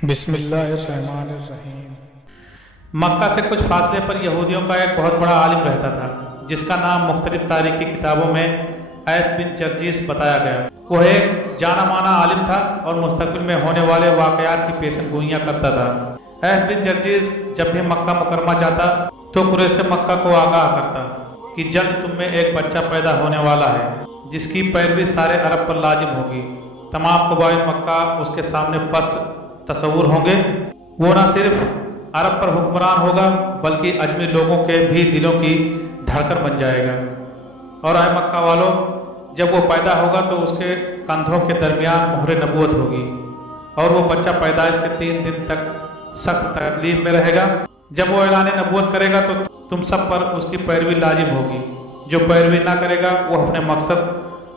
बिस्मिल्लाहिर्रहमानिर्रहीम। मक्का से कुछ फासले पर यहूदियों का एक बहुत बड़ा आलिम रहता था, जिसका नाम मुख्तलिफ तारीखी किताबों में ऐस बिन जर्जीस बताया गया। वह एक जाना माना आलिम था और मुस्तकबिल में होने वाले वाक़यात की पेशन गोइयाँ करता था। ऐस बिन जर्जीस जब भी मक्का मुकरमा जाता तो कुरैश मक्का को आगाह करता कि जल्द तुम में एक बच्चा पैदा होने वाला है, जिसकी पैरवी सारे अरब पर लाजिम होगी। तमाम कबाइल मक्का उसके सामने पस्त तस्वुर होंगे। वो न सिर्फ अरब पर हुक्मरान होगा बल्कि अजमी लोगों के भी दिलों की धड़कन बन जाएगा। और आए मक्का वालों, जब वो पैदा होगा तो उसके कंधों के दरमियान मोहर नबूवत होगी और वो बच्चा पैदाइश के 3 दिन तक सख्त तकलीफ में रहेगा। जब वो ऐलान नबूवत करेगा तो तुम सब पर उसकी पैरवी लाजिम होगी। जो पैरवी ना करेगा वो अपने मकसद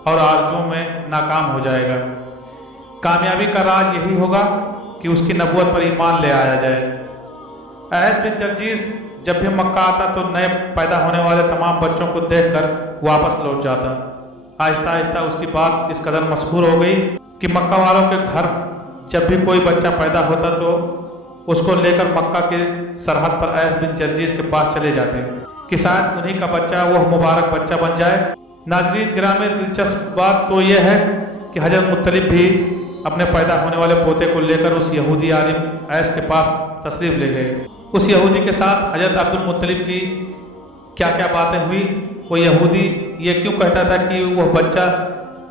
और आरजुओं में नाकाम हो जाएगा। कामयाबी का राज यही होगा कि उसकी नबूवत पर ईमान ले आया जाए। ऐस बिन जर्जीस जब भी मक्का आता तो नए पैदा होने वाले तमाम बच्चों को देखकर वापस लौट जाता। आहिस्ता आहिस्ता उसकी बात इस कदर मशहूर हो गई कि मक्का वालों के घर जब भी कोई बच्चा पैदा होता तो उसको लेकर मक्का के सरहद पर ऐस बिन जर्जीस के पास चले जाते कि शायद उन्हीं का बच्चा वह मुबारक बच्चा बन जाए। नाज़रीन गिरामी, दिलचस्प बात तो यह है कि हजरत मुत्तलिब भी अपने पैदा होने वाले पोते को लेकर उस यहूदी आलिम ऐस के पास तशरीफ ले गए। उस यहूदी के साथ हजरत अब्दुल मुत्तलिब की क्या क्या बातें हुई। वो यहूदी ये क्यों कहता था कि वह बच्चा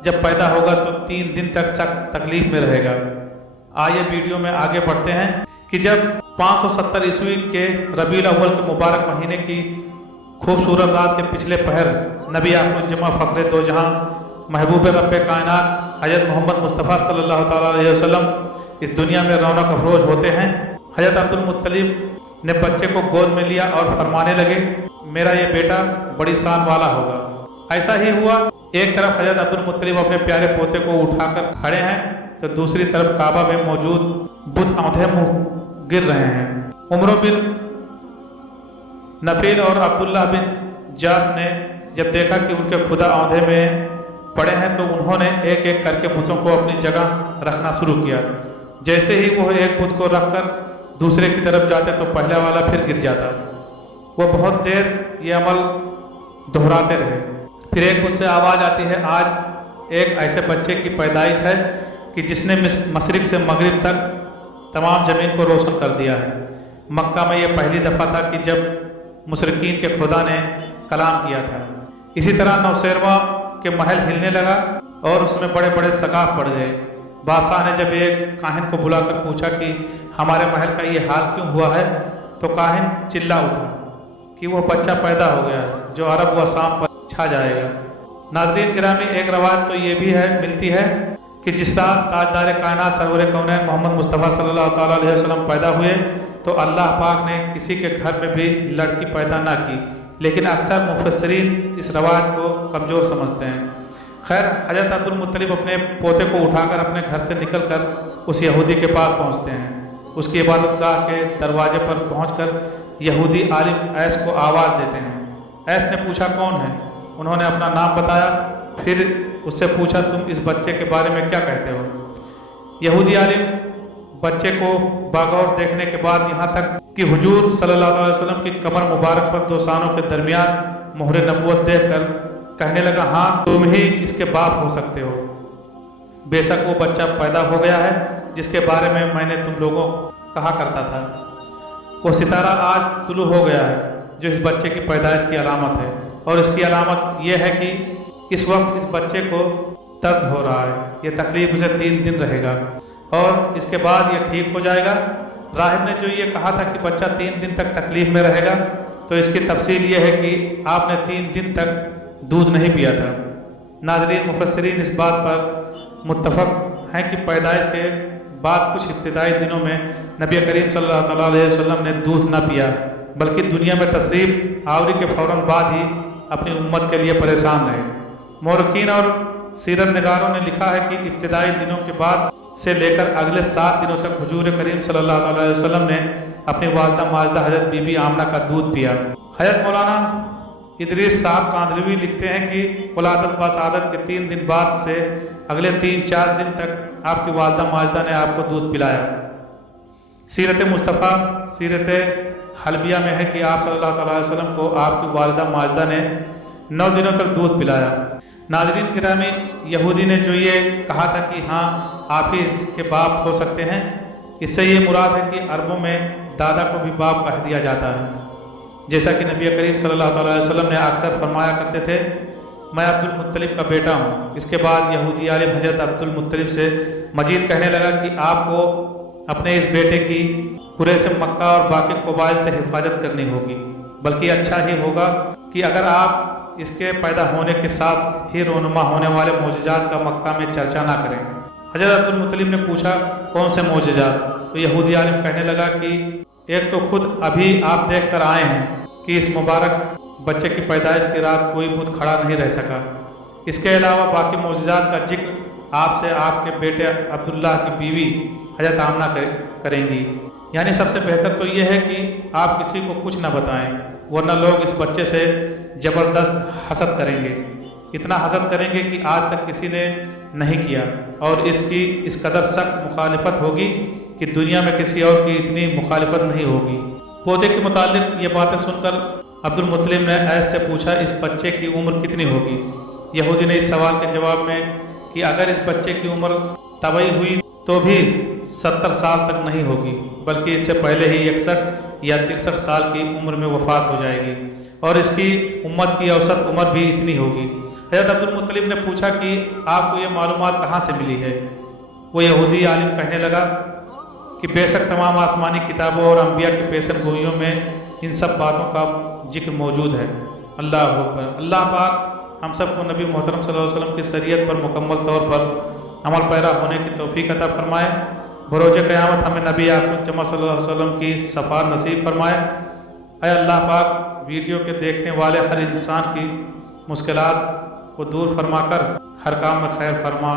जब पैदा होगा तो 3 दिन तक सख्त तकलीफ में रहेगा। आइए वीडियो में आगे बढ़ते हैं कि जब 570 ईस्वी के रबीउल अव्वल के मुबारक महीने की खूबसूरत रात के पिछले पहर नबी आखिरुज्जमा फ़ख्रे दो जहां महबूब रब्बे कायनात हजरत मोहम्मद मुस्तफ़ा सल्लल्लाहु ताला अलैहि वसल्लम इस दुनिया में रौनक अफरोज होते हैं। हजरत अब्दुल मुत्तलिब ने बच्चे को गोद में लिया और फरमाने लगे, मेरा ये बेटा बड़ी शान वाला होगा। ऐसा ही हुआ। एक तरफ हजरत अब्दुल मुत्तलिब अपने प्यारे पोते को उठाकर खड़े हैं तो दूसरी तरफ काबा में मौजूद बुत औंधे मुंह गिर रहे हैं। उमर बिन नफील और अब्दुल्लाह बिन जास ने जब देखा कि उनके खुदा औंधे में पड़े हैं तो उन्होंने एक एक करके बुतों को अपनी जगह रखना शुरू किया। जैसे ही वो एक बुत को रखकर दूसरे की तरफ जाते तो पहला वाला फिर गिर जाता। वो बहुत देर ये अमल दोहराते रहे। फिर एक बुत से आवाज़ आती है, आज एक ऐसे बच्चे की पैदाइश है कि जिसने मशरिक से मगरिब तक तमाम ज़मीन को रोशन कर दिया है। मक्का में यह पहली दफ़ा था कि जब मुशरिकीन के खुदा ने कलाम किया था। इसी तरह नौशेरवा के महल हिलने लगा और उसमें बड़े बड़े सगाफ पड़ गए। बादशाह ने जब एक काहिन को बुलाकर पूछा कि हमारे महल का ये हाल क्यों हुआ है, तो काहिन चिल्ला उठा कि वह बच्चा पैदा हो गया है जो अरब व शाम पर छा जाएगा। नाज़रीन गिरामी, एक रवायत तो ये भी मिलती है कि जिस रात ताजदार कायनात सरवर कौनैन मोहम्मद मुस्तफ़ा सल्लल्लाहु ताला अलैहि वसल्लम पैदा हुए तो अल्लाह पाक ने किसी के घर में भी लड़की पैदा ना की, लेकिन अक्सर मुफस्सिरीन इस रवायत को कमज़ोर समझते हैं। खैर, हजरत अब्दुल मुत्तलिब अपने पोते को उठाकर अपने घर से निकलकर उस यहूदी के पास पहुंचते हैं। उसकी इबादतगाह के दरवाजे पर पहुंचकर यहूदी आलिम ऐस को आवाज़ देते हैं। ऐस ने पूछा, कौन है? उन्होंने अपना नाम बताया। फिर उससे पूछा, तुम इस बच्चे के बारे में क्या कहते हो? यहूदी आलिम बच्चे को बागौर देखने के बाद यहाँ तक कि हुजूर सल्लल्लाहु अलैहि वसल्लम की कमर मुबारक पर 2 शानों के दरमियान मोहर नबूवत देखकर कहने लगा, हाँ, तुम ही इसके बाप हो सकते हो। बेशक वो बच्चा पैदा हो गया है जिसके बारे में मैंने तुम लोगों कहा करता था। वो सितारा आज तुलू हो गया है जो इस बच्चे की पैदाइश की अलामत है, और इसकी अलामत यह है कि इस वक्त इस बच्चे को दर्द हो रहा है। ये तकलीफ उसे 3 दिन रहेगा और इसके बाद ये ठीक हो जाएगा। राहिब ने जो ये कहा था कि बच्चा 3 दिन तक तकलीफ में रहेगा, तो इसकी तफसील ये है कि आपने 3 दिन तक दूध नहीं पिया था। नाज़रीन, मुफस्सिरीन इस बात पर मुत्तफ़क़ हैं कि पैदाइश के बाद कुछ इब्तिदाई दिनों में नबी करीम सल्लल्लाहु अलैहि वसल्लम ने दूध न पिया, बल्कि दुनिया में तशरीफ़ आवरी के फ़ौरन बाद ही अपनी उम्मत के लिए परेशान रहे। मौरखीन और सीरत निगारों ने लिखा है कि इब्तिदाई दिनों के बाद से लेकर अगले 7 दिनों तक हुजूर करीम सल्लल्लाहु अलैहि वसल्लम ने अपनी वालिदा माजिदा हज़रत बीबी आमना का दूध पिया। हज़रत मौलाना इदरीस साहब कांदरवी लिखते हैं कि वलादत बसादत के 3 दिन बाद से अगले 3-4 दिन तक आपकी वालिदा माजिदा ने आपको दूध पिलाया। सीरत मुस्तफ़ा सीरत हलबिया में है कि आप सल्लल्लाहु अलैहि वसल्लम को आपकी वालिदा माजदा ने 9 दिनों तक दूध पिलाया। नाज़रीन गिरामी, यहूदी ने जो ये कहा था कि हाँ आप ही इसके बाप हो सकते हैं, इससे ये मुराद है कि अरबों में दादा को भी बाप कह दिया जाता है। जैसा कि नबी करीम सल्लल्लाहु अलैहि वसल्लम ने अक्सर फरमाया करते थे, मैं अब्दुल मुत्तलिब का बेटा हूँ। इसके बाद यहूदी आलिम हज़रत अब्दुल मुत्तलिब से मजीद कहने लगा कि आपको अपने इस बेटे की कुरैश मक्का और बाकी कबाइल से हिफाजत करनी होगी, बल्कि अच्छा ही होगा कि अगर आप इसके पैदा होने के साथ ही रोनुमा होने वाले मोजज़ात का मक्का में चर्चा ना करें। हज़रत अब्दुल मुत्तलिब ने पूछा, कौन से मोजज़ात? तो यहूदी आलिम कहने लगा कि एक तो खुद अभी आप देख कर आए हैं कि इस मुबारक बच्चे की पैदाइश की रात कोई बुत खड़ा नहीं रह सका। इसके अलावा बाकी मोजज़ात का जिक्र आपसे आपके बेटे अब्दुल्लाह की बीवी हज़रत आमना करेंगी। यानी सबसे बेहतर तो यह है कि आप किसी को कुछ न बताएं, वरना लोग इस बच्चे से ज़बरदस्त हसद करेंगे। इतना हसद करेंगे कि आज तक किसी ने नहीं किया, और इसकी इस कदर सख्त मुखालिफत होगी कि दुनिया में किसी और की इतनी मुखालिफत नहीं होगी। पौधे के मुतालिक ये बातें सुनकर अब्दुल मुत्तलिब ने ऐस से पूछा, इस बच्चे की उम्र कितनी होगी? यहूदी ने इस सवाल के जवाब में कि अगर इस बच्चे की उम्र तबई हुई तो भी 70 साल तक नहीं होगी, बल्कि इससे पहले ही 61 या 63 साल की उम्र में वफ़ात हो जाएगी, और इसकी उम्मत की औसत उम्र भी इतनी होगी। हज़रत अब्दुल मुत्तलिब ने पूछा कि आपको ये मालूमात कहाँ से मिली है? वो यहूदी आलिम कहने लगा कि बेशक तमाम आसमानी किताबों और अम्बिया की पेशन गोइयों में इन सब बातों का जिक्र मौजूद है। अल्लाह अकबर। अल्लाह पाक हम सबको नबी मोहतरम सल्लल्लाहु अलैहि वसल्लम की शरीयत पर मुकम्मल तौर पर अमल पैरा होने की तौफीक अता फरमाए। बरोज क़यामत हमें नबी आखिर जमा सल्लल्लाहु अलैहि वसल्लम की शफ़ाअत नसीब फरमाए। ऐ अल्लाह पाक, वीडियो के देखने वाले हर इंसान की मुश्किलात को दूर फरमाकर हर काम में खैर फरमा।